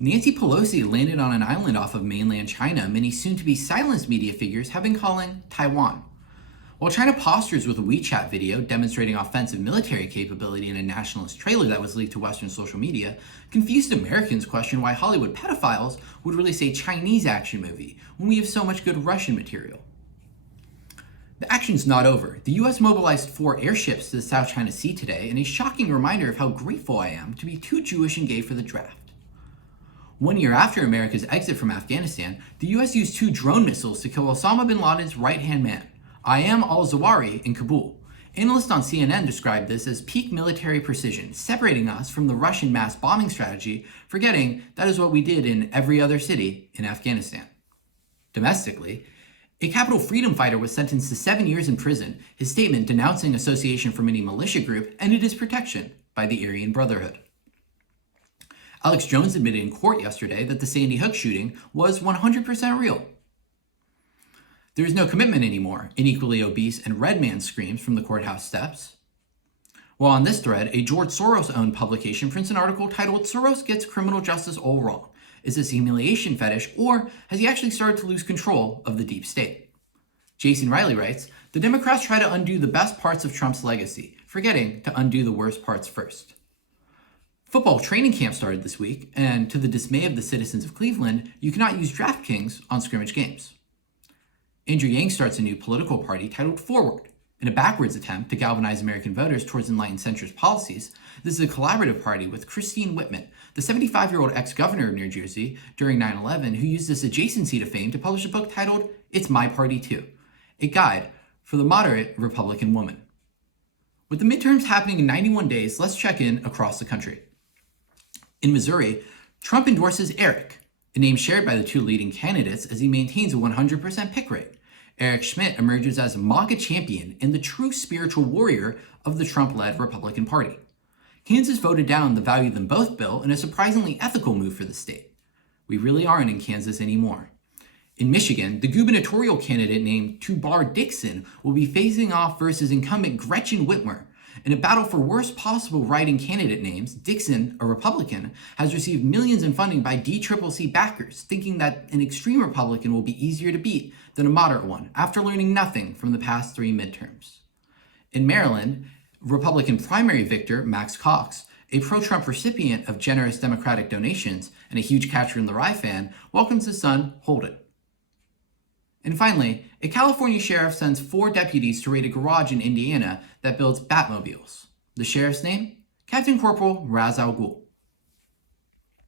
Nancy Pelosi landed on an island off of mainland China, many soon-to-be silenced media figures have been calling Taiwan. While China postures with a WeChat video demonstrating offensive military capability in a nationalist trailer that was leaked to Western social media, confused Americans question why Hollywood pedophiles would release a Chinese action movie when we have so much good Russian material. The action's not over. The US mobilized 4 airships to the South China Sea today in a shocking reminder of how grateful I am to be too Jewish and gay for the draft. 1 year after America's exit from Afghanistan, the US used 2 drone missiles to kill Osama bin Laden's right-hand man, Ayman al-Zawahiri, in Kabul. Analysts on CNN described this as peak military precision, separating us from the Russian mass bombing strategy, forgetting that is what we did in every other city in Afghanistan. Domestically, a Capitol Freedom fighter was sentenced to 7 years in prison. His statement denouncing association from any militia group ended his protection by the Aryan Brotherhood. Alex Jones admitted in court yesterday that the Sandy Hook shooting was 100% real. There is no commitment anymore, an equally obese and red man screams from the courthouse steps. While on this thread, a George Soros-owned publication prints an article titled "Soros Gets Criminal Justice All Wrong. Is this a humiliation fetish, or has he actually started to lose control of the deep state?" Jason Riley writes, "The Democrats try to undo the best parts of Trump's legacy, forgetting to undo the worst parts first." Football training camp started this week, and to the dismay of the citizens of Cleveland, you cannot use DraftKings on scrimmage games. Andrew Yang starts a new political party titled Forward. In a backwards attempt to galvanize American voters towards enlightened centrist policies, this is a collaborative party with Christine Whitman, the 75-year-old ex-governor of New Jersey during 9/11, who used this adjacency to fame to publish a book titled It's My Party Too, a guide for the moderate Republican woman. With the midterms happening in 91 days, let's check in across the country. In Missouri, Trump endorses Eric, a name shared by the 2 leading candidates as he maintains a 100% pick rate. Eric Schmidt emerges as MAGA champion and the true spiritual warrior of the Trump-led Republican Party. Kansas voted down the Value Them Both bill in a surprisingly ethical move for the state. We really aren't in Kansas anymore. In Michigan, the gubernatorial candidate named Tubar Dixon will be facing off versus incumbent Gretchen Whitmer. In a battle for worst possible writing candidate names, Dixon, a Republican, has received millions in funding by DCCC backers, thinking that an extreme Republican will be easier to beat than a moderate one, after learning nothing from the past 3 midterms. In Maryland, Republican primary victor Max Cox, a pro-Trump recipient of generous Democratic donations and a huge Catcher in the Rye fan, welcomes his son, Holden. And finally, a California sheriff sends 4 deputies to raid a garage in Indiana that builds Batmobiles. The sheriff's name? Captain Corporal Raz Al Ghul.